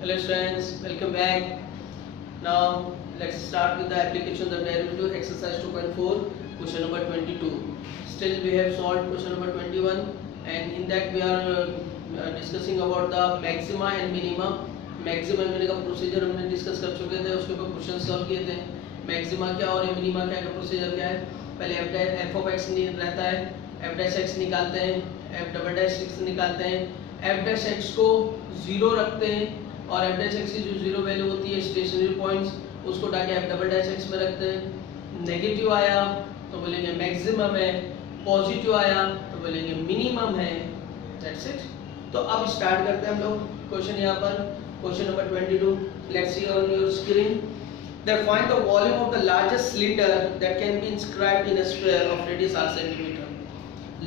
Hello students, welcome back. Now let's start with the application of the derivative exercise 2.4 question number 22. Still we have solved question number 21 and in that we are discussing about the maxima and minima. Maxima and minima का procedure हमने discuss कर चुके थे, उसके ऊपर question solve किए थे. Maxima क्या और मिनिमा क्या का प्रोसीजर क्या है. पहले एफ ऑफ एक्स रहता है, एफ डैश एक्स निकालते हैं, एफ डबल डैश एक्स निकालते हैं, एफ डैश एक्स को जीरो रखते हैं और एफ डैश एक्स की जो जीरो वैल्यू होती है स्टेशनरी पॉइंट्स उसको डाके एफ डबल डैश एक्स में रखते हैं. नेगेटिव आया तो बोलेंगे मैक्सिमम है, पॉजिटिव आया तो बोलेंगे मिनिमम है. That's it. तो अब स्टार्ट करते हैं हम लोग क्वेश्चन. यहाँ पर question number 22. Let's see on your screen. Then find the volume of the largest cylinder that can be inscribed in a sphere of radius r centimeter.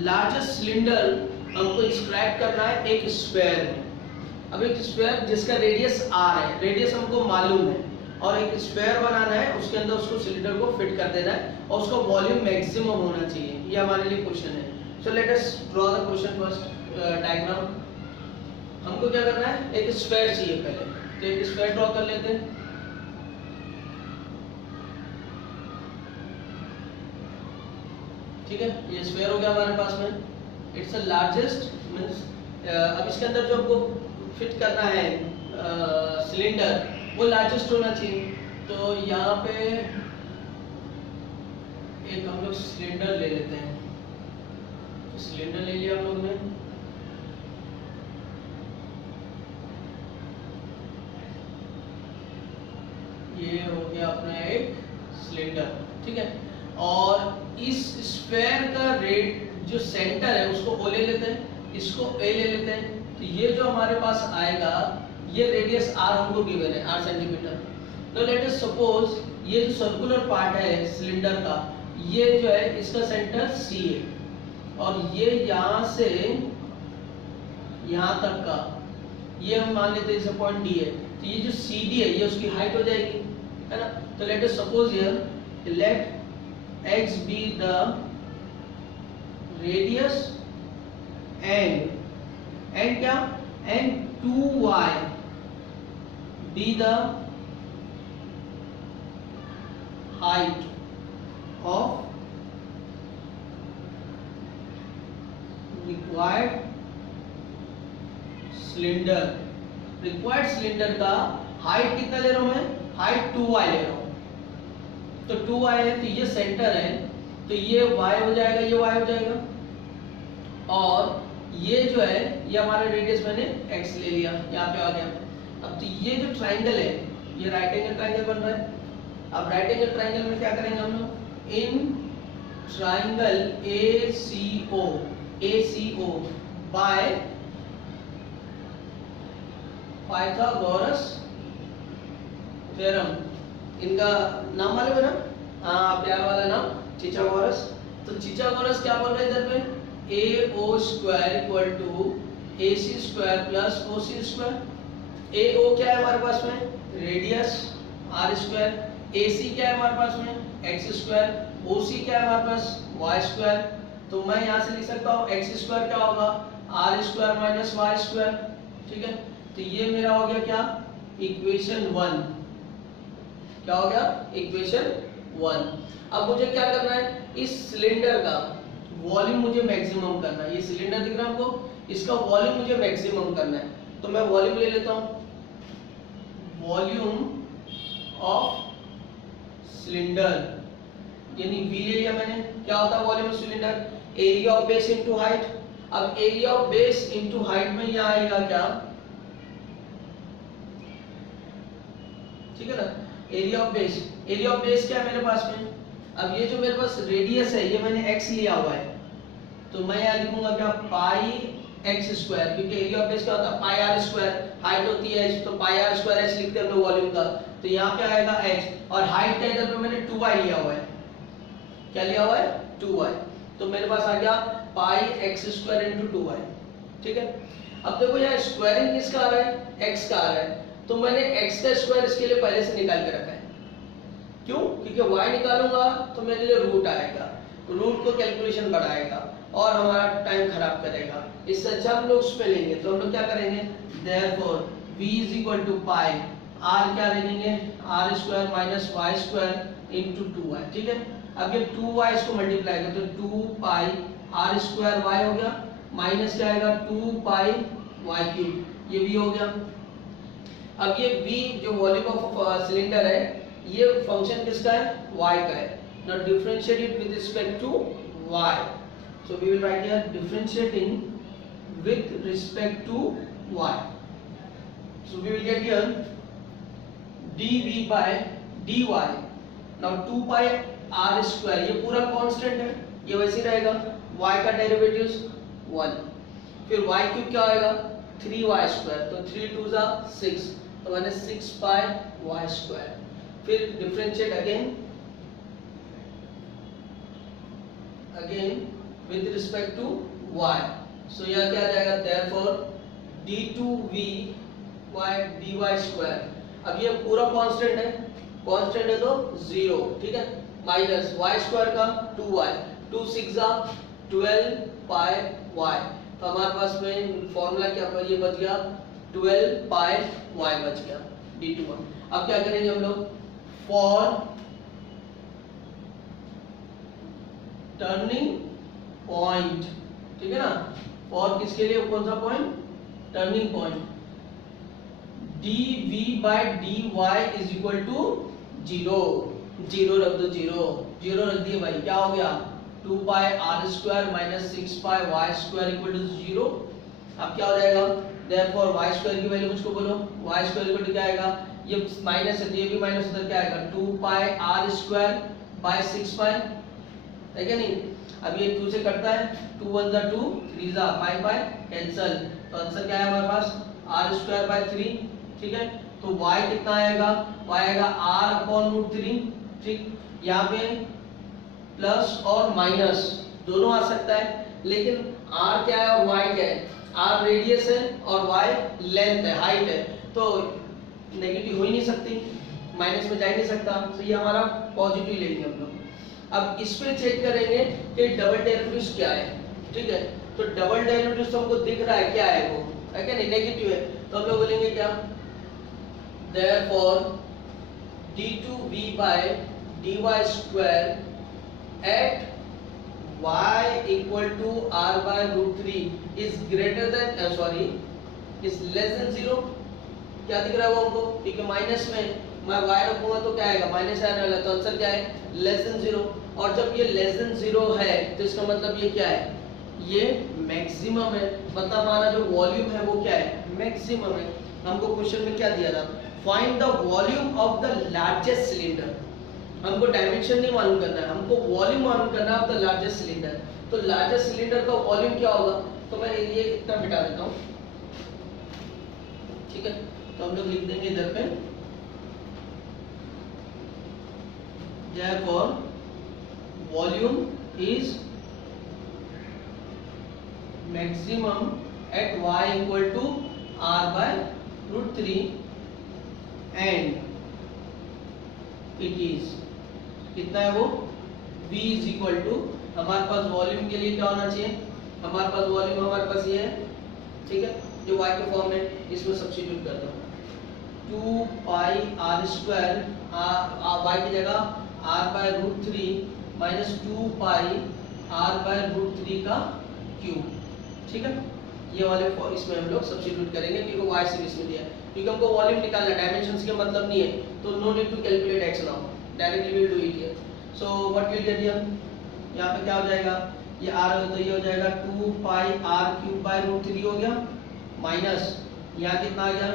Largest cylinder हमको inscribe करना है एक स्फीयर में. अब एक sphere जिसका radius r है, radius हमको मालूम है और एक स्फीयर बनाना है, उसके अंदर उसको सिलेंडर को फिट कर देना है और उसका वॉल्यूम मैक्सिमम होना चाहिए. ये हमारे लिए क्वेश्चन है. So let us draw the question first diagram. हमको क्या करना है, एक स्फीयर चाहिए पहले, तो एक स्फीयर ड्रॉ कर लेते हैं. ठीक है, ये स्फीयर हो गया हमारे पास में. इट्स द लार्जेस्ट मींस अब इसके अंदर जो हमको फिट करना है सिलेंडर वो लार्जेस्ट होना चाहिए. तो यहाँ पे एक हम लोग सिलेंडर ले लेते हैं. सिलेंडर ले लिया हम लोग ने. ये हो गया अपना एक सिलेंडर. ठीक है, और इस स्फीयर का रेड जो सेंटर है उसको O ले लेते हैं, इसको A ले लेते हैं. तो ये जो हमारे पास आएगा ये रेडियस R हमको गिवन है, R सेंटीमीटर. तो लेट अस सपोज ये जो सर्कुलर पार्ट है सिलेंडर का, ये जो है इसका सेंटर C है और ये यहाँ से यहाँ तक का ये हम मान लेते हैं इसे पॉइंट D है. तो ये जो CD है ये उसकी हाइट हो जाएगी, है ना. तो let us suppose here let x be the radius and क्या and 2y be the height of required cylinder. required cylinder का हाइट कितना ले रहा हूं मैं, हाइट 2y ले रहा हूं. तो 2y है तो ये सेंटर है तो ये y हो जाएगा, ये y हो जाएगा और ये जो है ये हमारा रेडियस मैंने x ले लिया, यहाँ पे आ गया. अब तो ये जो ट्राइंगल है ये राइट एंगल ट्राइंगल बन रहा है. अब राइट एंगल ट्राइंगल में क्या करेंगे हम लोग, in triangle ACO by Pythagoras theorem. इनका नाम मालूम है ना, हाँ प्यार वाला नाम चिचागोरस. तो चिचागोरस क्या बोल रहे हैं इधर पे, AO square equal to AC square plus OC square. AO क्या है हमारे पास में, रेडियस R स्क्वायर. AC क्या है हमारे पास में, x स्क्वायर. OC क्या है हमारे पास, y स्क्वायर. तो मैं यहाँ से लिख सकता हूँ x स्क्वायर क्या होगा, R square minus y square. ठीक है, तो ये मेरा हो गया क्या, इक्वेशन 1. क्या हो गया, इक्वेशन 1. अब मुझे क्या करना है, इस सिलेंडर का वॉल्यूम मुझे मैक्सिमम करना है. ये सिलेंडर दिख रहा है आपको, इसका वॉल्यूम मुझे मैक्सिमम करना है. तो मैं वॉल्यूम ले लेता हूं, वॉल्यूम ऑफ सिलेंडर यानी V ले लिया मैंने. क्या होता है volume of cylinder, area of base into height. अब area of base into height में यहां आएगा क्या, ठीक है ना, area of base. Area of base क्या है मेरे पास में, अब ये जो मेरे पास रेडियस है ये मैंने x लिया हुआ है तो मैं यहाँ लिखूंगा क्या, पाई x स्क्वायर, क्योंकि एरिया ऑफ बेस क्या होता है पाई r स्क्वायर, हाइट होती है h, तो पाई r स्क्वायर h लिखते हैं हम लोग वॉल्यूम का. तो यहाँ पे आएगा h और हाइट का इधर पे मैंने 2y लिया हुआ है. क्या लिया हुआ है, 2y. तो मेरे पास आ गया पाई x स्क्वायर इनटू 2y. ठीक है, अब देखो यहाँ स्क्वायरिंग किसका आ रहा है, x का आ रहा है. तो मैंने x का स्क्वायर इसके लिए पहले से निकाल के रखा है. क्यों, क्योंकि y निकालूंगा तो मेरे लिए रूट आएगा, रूट को कैलकुलेशन बढ़ाएगा और हमारा टाइम खराब करेगा. इससे अच्छा हम लोग उस पे लेंगे. तो हम लोग क्या करेंगे, therefore v is equal to pi, r क्या लिखेंगे, r square minus y square into 2y, ठीक है। अब ये 2y इसको मल्टीप्लाई करें तो 2 पाई r स्क्वायर y हो गया, माइनस क्या आएगा 2 पाई y क्यूब, ये भी हो गया। अब ये v जो वॉल्यूम ऑफ सिलेंडर है, ये फंक्शन किसका है, y का है। Now differentiate it with respect to y. So we will write here differentiating with respect to y. So we will get here dv by dy. Now 2 pi r square ये पूरा constant है, ये वैसे ही रहेगा, y का derivatives 1, फिर y cube क्या आएगा 3y स्क्वायर, तो 3 2 जा 6, तो मैंने 6 pi y स्क्वायर, फिर differentiate again with respect to y. So यह क्या आ जाएगा, therefore d2v by dy square. अब ये पूरा कांस्टेंट है तो 0, ठीक है, माइनस y स्क्वायर का 2y, 2 6 जा 12 पाई y, तो हमारे पास में फॉर्मूला क्या पर ये बच गया 12 पाई y बच गया d2। अब क्या करेंगे हम लोग, फॉर टर्निंग पॉइंट, ठीक है ना, और किसके लिए, कौन सा point, turning point, dv by dy is equal to 0, 0 रख दो, 0 रख दिए भाई, क्या हो गया 2 pi r square minus 6 pi y square equal to 0। अब क्या हो जाएगा, therefore y स्क्वायर की वैल्यू मुझको बोलो, y स्क्वायर इक्वल टू क्या आएगा, ये माइनस है तो ये भी माइनस उधर क्या आएगा 2 pi r square by 6 pi, है क्या नहीं। अब ये 2 से कटता है, 2 1 जा 2, 3 जा पाई कैंसल, तो आंसर क्या है हमारे पास r स्क्वायर बाय 3, ठीक है। तो y कितना आएगा, y आएगा r अपॉन रूट 3, ठीक। यहाँ पे प्लस और माइनस दोनों आ सकता है, लेकिन r क्या है और y क्या है, r रेडियस है और y लेंथ है, हाइट है, तो नेगेटिव हो ही नहीं सकती, माइनस में जा ही नहीं सकता, तो ये हमारा पॉजिटिव लेंगे हम लोग। अब इस पे चेक करेंगे कि डबल डेरिवेटिव्स क्या है, ठीक है, तो डबल डेरिवेटिव्स हमको दिख रहा है क्या है, वो है क्या नहीं, नेगेटिव है, तो हम लोग बोलेंगे क्या, therefore d2v by dy square at y equal to r by root 3 is greater than is less than 0। क्या दिख रहा है वो हमको, क्योंकि माइनस में मैं y रखूंगा तो क्या आएगा, माइनस आने वाला, तो आंसर क्या है लेस देन 0। और जब ये लेस देन 0 है तो इसका मतलब ये क्या है, ये मैक्सिमम है, मतलब हमारा जो वॉल्यूम है वो क्या है, मैक्सिमम है। हमको क्वेश्चन में क्या दिया था, find the volume of the largest cylinder, हमको डायमेंशन नहीं मालूम करना है, हमको वॉल्यूम मालूम करना है ऑफ द लार्जेस्ट सिलेंडर। तो लार्जेस्ट सिलेंडर का वॉल्यूम क्या होगा, तो मैं ये कितना मिटा देता हूँ, ठीक है, तो हम लोग लिख देंगे इधर पे, therefore volume is maximum at y equal to r by root 3 and it is कितना है वो, v is equal to, हमारे पास वॉल्यूम के लिए क्या होना चाहिए, हमारे पास वॉल्यूम हमारे पास ये है, ठीक है, जो y के फॉर्म में, इसमें सब्स्टिट्यूट कर दो, 2 पाई r स्क्वायर, y की जगह r by root 3 minus 2 pi r by root 3 का क्यूब, ठीक है। ये वाले इसमें हम लोग सब्स्टिट्यूट करेंगे क्योंकि y सीरीज में दिया है, क्योंकि हमको वॉल्यूम निकालना, डायमेंशंस के मतलब नहीं है, तो no need to calculate x now, directly we will do it here. So what will get here, यहाँ पे क्या हो जाएगा, ये r हो तो ये हो जाएगा 2 pi r cube by root 3 हो गया, माइनस यहाँ कितना आ गया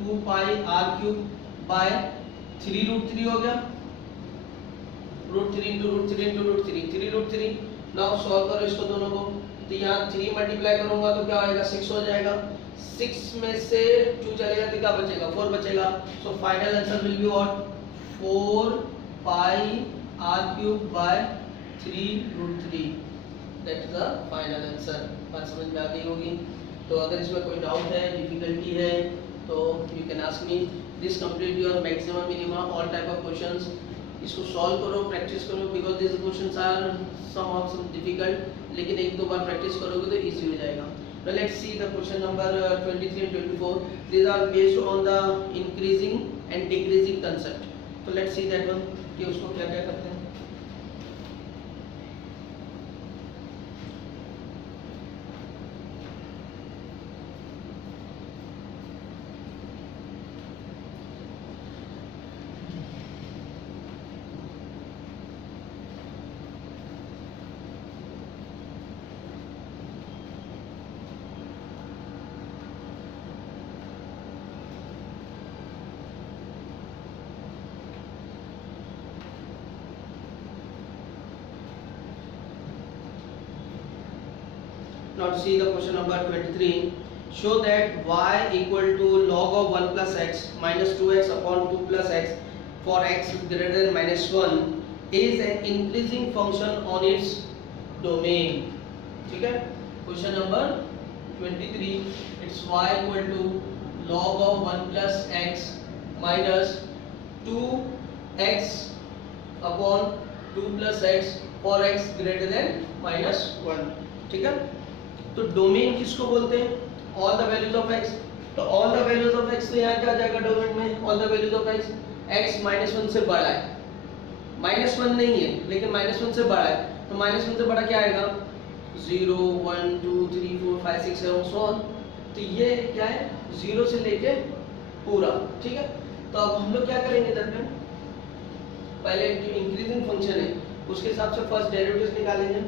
2 pi r cube by 3 root 3 हो गया, root 3 into root 3 into root 3, 3 root 3। Now solve करो इसको दोनों को, तो यहाँ 3 मल्टीप्लाई करूंगा तो क्या आएगा 6 हो जाएगा, 6 में से 2 चलेगा तो क्या बचेगा 4 बचेगा। So final answer will be what 4 pi r cube by 3 root 3, that is the final answer. बात समझ में आ गई होगी। तो अगर इसमें कोई डाउट है, डिफिकल्टी है, तो you can ask me. This complete your maximum minimum all type of questions. इसको सॉल्व करो, प्रैक्टिस करो, because this questions are some of some difficult, लेकिन एक दो बार प्रैक्टिस करोगे तो इजी हो जाएगा। Now let's see the question number 23 and 24. These are based on the increasing and decreasing concept. So let's see that one कि उसको क्या क्या करते हैं. Now to see the question number 23. Show that y equal to log of 1 plus x minus 2x upon 2 plus x for x greater than minus 1 is an increasing function on its domain. ठीक है. Question number 23. It's y equal to log of 1 plus x minus 2x upon 2 plus x for x greater than minus 1. ठीक है. तो domain किसको बोलते हैं? All the values of x. तो all the values of x तो यहाँ क्या आ जाएगा डोमेन में? All the values of x x minus 1 से बड़ा है, माइनस 1 नहीं है लेकिन माइनस 1 से बड़ा है. तो माइनस 1 से बड़ा क्या आएगा? 0 1 2 3 4 5 6 7 so on. तो ये क्या है? 0 से लेके पूरा. ठीक है. तो अब हम लोग क्या करेंगे दरमियान, पहले जो इंक्रीजिंग फंक्शन है उसके हिसाब से फर्स्ट डेरिवेटिव्स निकालेंगे,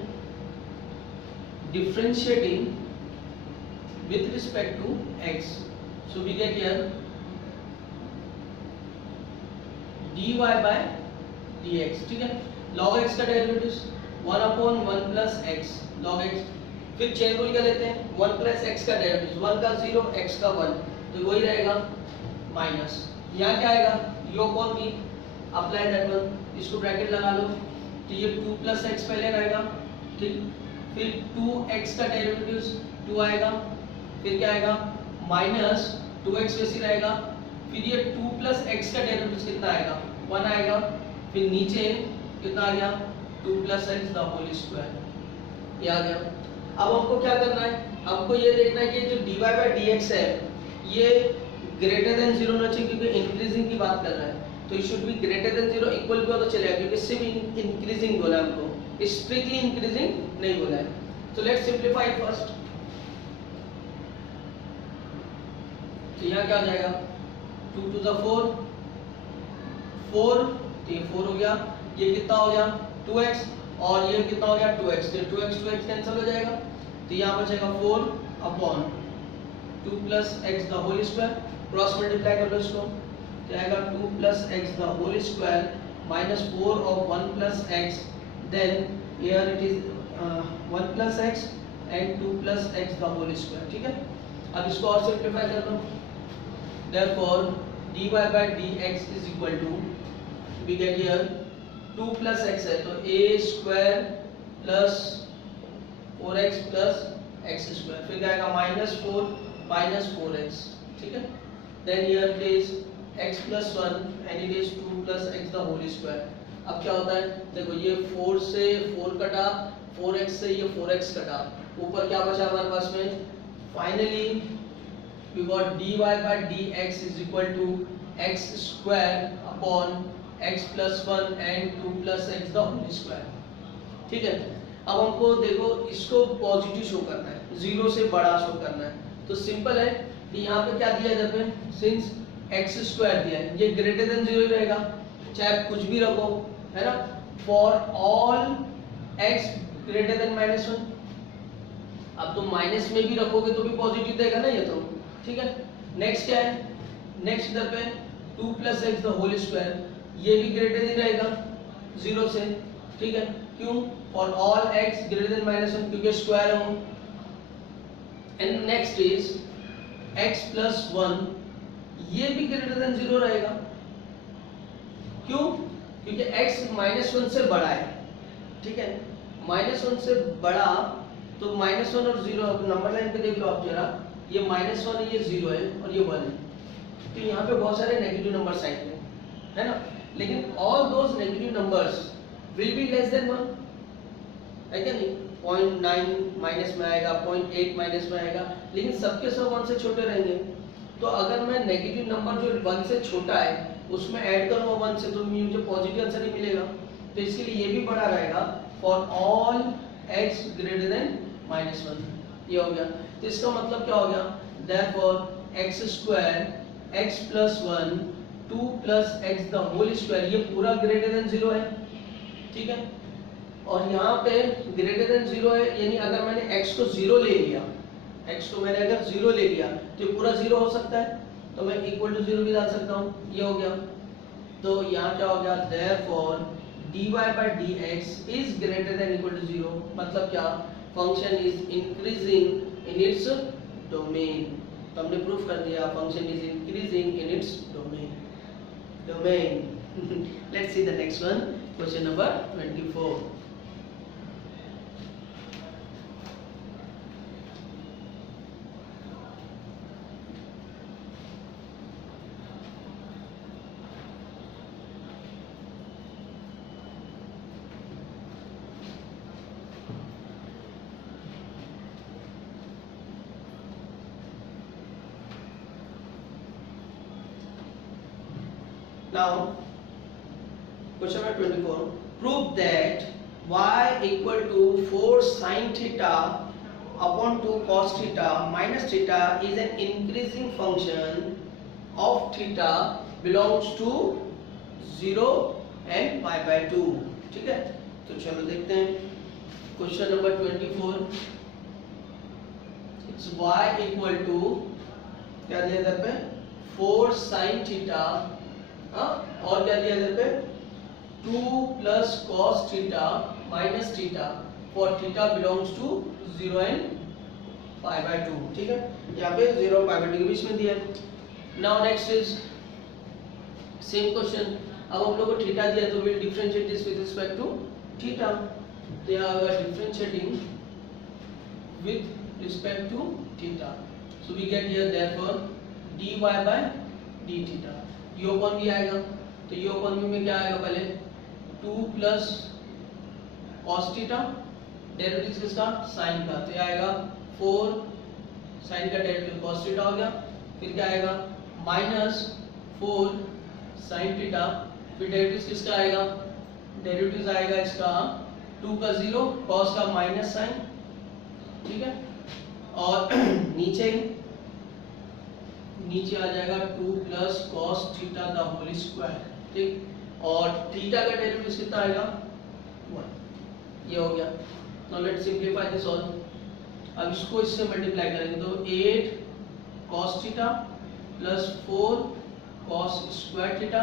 differentiating with respect to x. So we get here dy by dx. ठीक है. log x का derivatives 1 upon 1 plus x log x. फिर चेन रूल क्या लेते हैं? 1 plus x का डेरिवेटिव्स 1 का 0 x का 1 तो वही रहेगा माइनस. यहाँ क्या आएगा? u upon v. Apply that one. इसको ब्रैकेट लगा लो तो ये 2 plus x पहले रहेगा. ठीक. फिर 2x का डेरिवेटिव्स 2 आएगा. फिर क्या आएगा? माइनस 2x वैसे रहेगा. फिर ये 2 प्लस x का डेरिवेटिव्स कितना आएगा? 1 आएगा. फिर नीचे कितना आ गया? 2 plus x the whole square. ये आ गया. अब हमको क्या करना है? हमको ये देखना है कि जो dy by dx है ये ग्रेटर देन 0 होना चाहिए क्योंकि इंक्रीजिंग की बात कर रहा है. तो it should be greater than 0. Equal भी हो तो चलेगा क्योंकि सिर्फ इंक्रीजिंग बोला हमको, स्ट्रिक्टली इंक्रीजिंग नहीं बोला है. तो लेट्स सिंपलीफाई फर्स्ट. तो यहाँ क्या हो जाएगा? 2 to the 4 4 तो ये 4 हो गया. ये कितना हो गया? 2x और ये कितना हो गया? 2x. तो 2x कैंसिल हो जाएगा. तो यहाँ बचेगा 4 upon 2 plus x the whole square. Cross multiply कर लो इसको तो आएगा 2 plus x the whole square minus 4 of 1 plus x. Then here it is 1 plus x and 2 plus x the whole square. ठीक है. अब इसको और सिंपलीफाई कर लो. Therefore dy by dx is equal to, we get here 2 plus x है तो a square plus 4x plus x square. फिर क्या आएगा? Minus 4 minus 4x. ठीक है. Then here it is x plus 1 and it is 2 plus x the whole square. अब क्या होता है? देखो ये 4 से 4 कटा, 4x से ये 4x कटा, ऊपर क्या बचा हमारे पास में? Finally we got dy by dx is equal to x square upon x plus 1 and 2 plus x the whole square. ठीक है. अब हमको देखो इसको पॉजिटिव शो करना है, 0 से बड़ा शो करना है. तो सिंपल है कि यहाँ पे क्या दिया है इधर पे? सिंस x स्क्वायर दिया है ये ग्रेटर देन 0 रहेगा चाहे कुछ भी रखो, है ना. For all x greater than minus 1. अब तो माइनस में भी रखोगे तो भी पॉजिटिव देगा ना ये तो. ठीक है. नेक्स्ट क्या है? नेक्स्ट इधर पे 2 plus x the whole square ये भी ग्रेटर देन रहेगा 0 से. ठीक है. क्यों? For all x greater than minus 1 क्योंकि स्क्वायर हो. And next is x plus 1 ये भी ग्रेटर देन 0 रहेगा. क्यों? क्योंकि x माइनस 1 से बड़ा है. ठीक है. माइनस 1 से बड़ा तो माइनस 1 और 0 नंबर लाइन पे देख लो आप जरा. ये माइनस 1 ये 0 है और ये 1 है. तो यहाँ पे बहुत सारे नेगेटिव नंबर साइन है ना. लेकिन all those negative numbers will be less than 1 है क्या नहीं? 0.9 माइनस में आएगा, 0.8 माइनस में आएगा, लेकिन सबके सब 1 से छोटे रहेंगे। तो अगर मैं नेगेटिव नंबर जो 1 से छोटा है उसमें ऐड करूँगा 1 से, तो मुझे पॉजिटिव आंसर ही मिलेगा। तो इसके लिए ये भी बड़ा रहेगा, for all x greater than -1। ये हो गया। तो इसका मतलब क्या हो गया, therefore x square x plus 1 2 plus x the whole square, ये पूरा ग्रेटर देन 0 है, ठीक है। और यहाँ पे ग्रेटर देन 0 है, यानी अगर मैंने x को 0 ले लिया, x को मैंने अगर 0 ले लिया तो पूरा 0 हो सकता है, तो मैं इक्वल टू 0 भी डाल सकता हूँ। ये हो गया। तो यहाँ क्या हो गया, therefore dy by dx is greater than equal to 0, मतलब क्या, function is increasing in its domain. तो हमने प्रूफ कर दिया function is increasing in its domain. Let's see the next one, question number 24। Now, question number 24. Prove that y equal to 4 sin theta upon 2 cos theta minus theta is an increasing function of theta belongs to 0 and pi by 2। ठीक है, तो चलो देखते हैं question number 24। It's y equal to क्या दिया इधर पे, 4 sin theta, और क्या दिया इधर पे, 2 plus cos theta minus theta for theta belongs to 0 and pi by 2। ठीक है, यहाँ पे 0 और पाई बाय 2 के बीच में दिया है। Now next is same question. अब हम लोग को थीटा दिया तो will differentiate this with respect to theta. तो यहाँ होगा differentiating with respect to theta. So we get here therefore dy by d theta. u upon v आएगा, तो u upon v में क्या आएगा, पहले 2 प्लस cos थीटा, डेरिवेटिव किसका, sin का, तो ये आएगा 4 sin का डेरिवेटिव cos थीटा हो गया। फिर क्या आएगा, माइनस 4 sin थीटा, फिर डेरिवेटिव किसका आएगा, डेरिवेटिव आएगा इसका 2 का 0 cos का माइनस sin, ठीक है। और नीचे आ जाएगा 2 plus cos theta the whole square, ठीक। और थीटा का डेरिवेटिव कितना आएगा, 1। ये हो गया। Now let's simplify this all. अब इसको इससे मल्टीप्लाई करेंगे तो 8 cos theta plus 4 cos square theta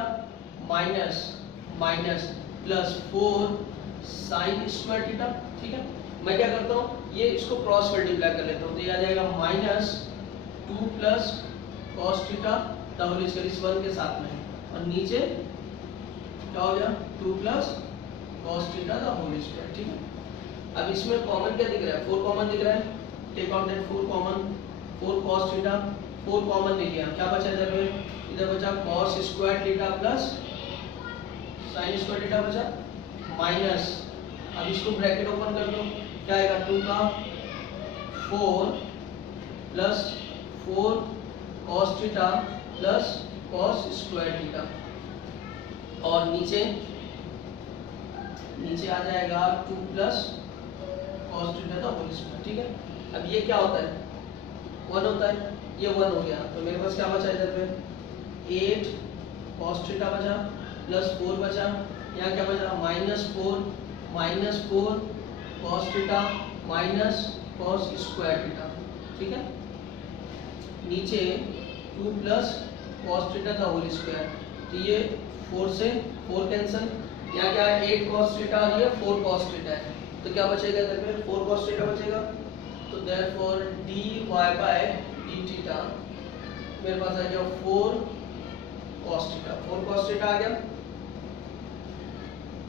minus plus 4 sin square theta, ठीक है। मैं क्या करता हूँ, ये इसको क्रॉस मल्टीप्लाई कर लेता हूँ, तो ये आ जाएगा minus 2 plus cos theta the whole square इस 1 के साथ में, और नीचे क्या हो गया, 2 plus cos theta the whole square, ठीक है। अब इसमें कॉमन क्या दिख रहा है, 4 कॉमन दिख रहा है, take out that 4 common, 4 cos theta, 4 common ले लिया, क्या बचा इधर में, इधर बचा cos square theta plus sin square theta बचा, माइनस, अब इसको ब्रैकेट ओपन कर दो, क्या आएगा, 2 का 4 plus 4 cos theta plus cos square theta, और नीचे आ जाएगा 2 प्लस cos थीटा का होल स्क्वायर, ठीक है। अब ये क्या होता है, 1 होता है, ये 1 हो गया, तो मेरे पास क्या बचा इधर पे, 8 cos थीटा बचा प्लस 4 बचा, यहाँ क्या बचा, minus 4 cos theta minus cos square theta, ठीक है। नीचे 2 प्लस cos थीटा का होल स्क्वायर, तो ये 4 से 4 कैंसिल, यहाँ क्या है, 8 cos थीटा और ये 4 cos थीटा है, तो क्या बचेगा इधर पे, 4 cos थीटा बचेगा। तो therefore dy by d theta मेरे पास आ गया 4 cos थीटा, 4 cos थीटा आ गया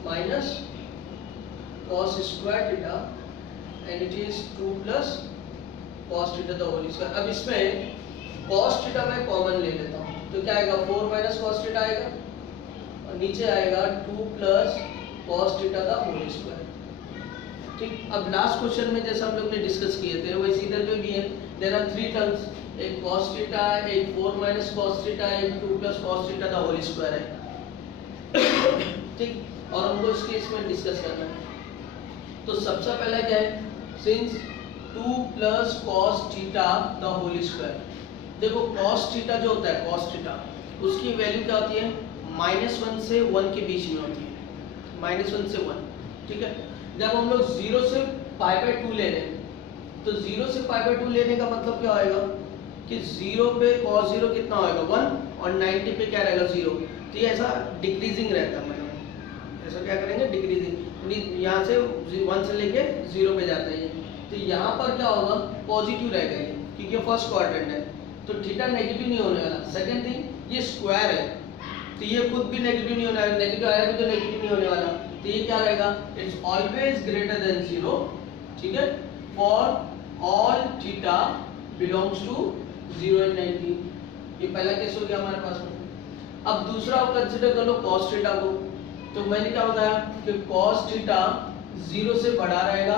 minus cos square theta and it is 2 plus cos theta the whole square. अब इसमें cos थीटा मैं कॉमन ले लेता हूँ, तो क्या आएगा, 4 माइनस cos थीटा आएगा, और नीचे आएगा 2 plus cos theta the whole square. ठीक, अब लास्ट क्वेश्चन में जैसा हम लोग ने डिस्कस किए थे वैसे इधर पे भी है। देयर आर 3 टर्म्स, एक cos थीटा, एक 4 माइनस cos थीटा, एक 2 plus cos theta the whole square है। ठीक, और हमको इस केस में डिस्कस करना है। तो सबसे पहला क्या है, since 2 plus cos theta the whole square. देखो cos थीटा जो होता है, cos थीटा उसकी वैल्यू क्या होती है, -1 से 1 के बीच में होती है, -1 से 1। ठीक है, जब हम लोग 0 से π/2 ले रहे हैं तो 0 से π/2 लेने का मतलब क्या होएगा कि 0 पे cos 0 कितना होएगा 1 और 90 पे क्या रहेगा 0। तो ये ऐसा डिक्रीजिंग रहता है, मतलब ऐसा क्या करेंगे डिक्रीजिंग, यहाँ से 1 से लेके 0 पे जाता है। तो यहाँ पर क्या होगा पॉजिटिव रहेगा ये, क्योंकि ये फर्स्ट क्वाड्रेंट है तो थीटा नेगेटिव नहीं होने वाला। सेकंड थिंग ये स्क्वायर है तो ये खुद भी नेगेटिव नहीं होने वाला, नेगेटिव आया भी तो नेगेटिव नहीं होने वाला। तो ये क्या रहेगा, इट्स ऑलवेज ग्रेटर देन 0। ठीक है, for all theta belongs to 0 and 90। ये पहला केस हो गया हमारे पास में। अब दूसरा कंसीडर कर लो cos थीटा को। तो मैंने क्या बताया कि cos थीटा 0 से बड़ा रहेगा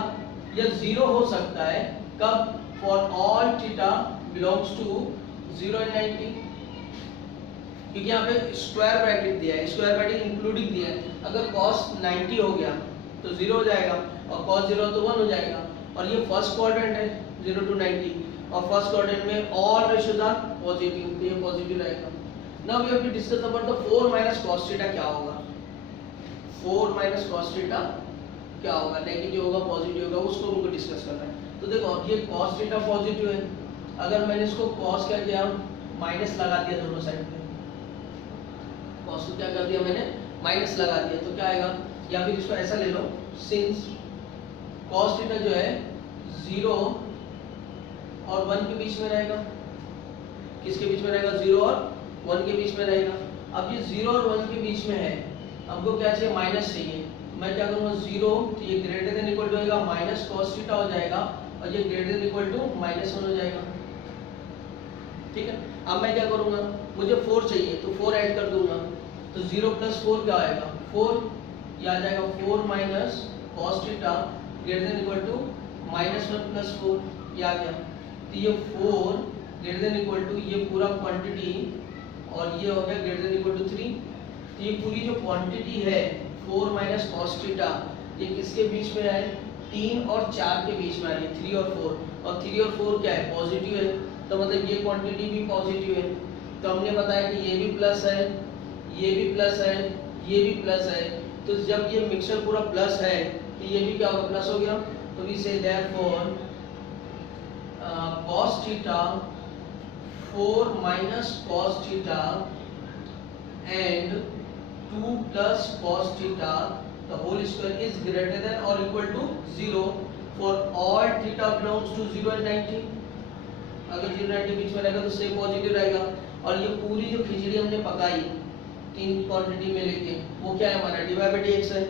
या 0 हो सकता है, कब, for all theta belongs to 0 and 90, क्योंकि यहाँ पे स्क्वायर ब्रैकेट दिया है, स्क्वायर ब्रैकेट इंक्लूडिंग दिया है। अगर cos 90 हो गया तो 0 हो जाएगा और cos 0 तो 1 हो जाएगा। और ये फर्स्ट क्वाड्रेंट है 0 to 90 और फर्स्ट क्वाड्रेंट में ऑल रेशियोज आर पॉजिटिव, तो ये पॉजिटिव रहेगा। Now we have to discuss about the 4 minus cos theta क्या होगा। 4 माइनस cos थीटा क्या होगा, नेगेटिव होगा पॉजिटिव होगा, उसको हमको डिस्कस करना है। तो देखो ये cos थीटा पॉजिटिव है, अगर मैंने इसको cos क्या किया माइनस लगा दिया दोनों साइड पे, cos को क्या कर दिया मैंने माइनस लगा दिया, तो क्या आएगा, या फिर इसको ऐसा ले लो, सिंस cos थीटा जो है 0 और 1 के बीच में रहेगा। किसके बीच में रहेगा, 0 और 1 के बीच में रहेगा। अब ये 0 और 1 के बीच में है, हमको क्या चाहिए, माइनस चाहिए। मैं क्या करूँगा 0, तो ये ग्रेटर देन इक्वल टू होगा माइनस cos थीटा हो जाएगा और ये ग्रेटर देन इक्वल टू -1 हो जाएगा। ठीक है, अब मैं क्या करूँगा, मुझे 4 चाहिए तो 4 ऐड कर दूंगा, तो 0 प्लस 4 क्या आएगा 4, ये आ जाएगा 4 minus cos theta greater than equal to -1 plus 4, ये आ गया। तो ये 4 ग्रेटर देन इक्वल टू ये पूरा क्वांटिटी और ये हो गया ग्रेटर देन इक्वल टू 3। तो ये पूरी जो क्वांटिटी है 4 माइनस cos थीटा ये किसके बीच में है, 3 और 4 के बीच में आ रही है, 3 और 4, और 3 और 4 क्या है पॉजिटिव है, तो मतलब ये क्वांटिटी भी पॉजिटिव है। तो हमने बताया कि ये भी प्लस है, ये भी प्लस है, ये भी प्लस है, तो जब ये मिक्सचर पूरा प्लस है तो ये भी क्या होगा प्लस हो गया। तो वी से therefore cos theta 4 minus cos theta and 2 plus cos theta the whole square is greater than or equal to 0 for all theta belongs to 0 and 90। अगर 0 90 बीच में रहेगा तो सेम पॉजिटिव रहेगा। और ये पूरी जो खिचड़ी हमने पकाई 3 क्वांटिटी में लेके वो क्या है हमारा dy/dx है,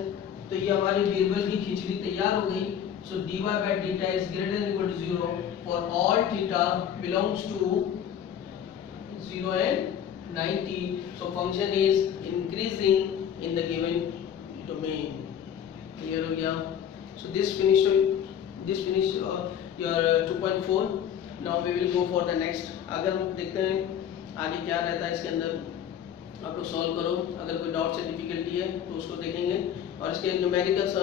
तो ये हमारी वेरिएबल की खिचड़ी तैयार हो गई। सो dy/deta is greater than equal to 0 for all theta belongs to 0 and 90। So function is increasing in the given domain। Clear हो गया। So this finish your 2.4। Now we will go for the next। अगर हम देखते हैं आगे क्या रहता है इसके अंदर, आप लोग सॉल्व करो। अगर कोई डाउट से डिफिकल्टी है तो उसको देखेंगे। और इसके न्यूमेरिकल्स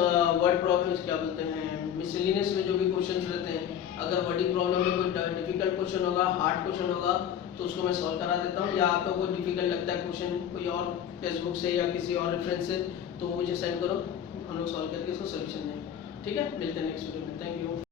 वर्ड प्रॉब्लम्स क्या बोलते हैं, मिसलेनियस में जो भी क्वेश्चंस रहते हैं, अगर वर्डिंग प्रॉब्लम में कोई डिफिकल्ट क्वेश्चन होगा, हार्ड क्वेश्चन होगा तो उसको मैं सॉल्व करा देता हूँ। या आपको कोई डिफिकल्ट लगता है क्वेश्चन कोई और टेक्स्ट बुक से या किसी और रेफरेंस से, तो वो मुझे सेंड करो, हम लोग सॉल्व करके इसको सोल्यूशन देंगे। ठीक है, मिलते हैं नेक्स्ट वीडियो में। Thank you.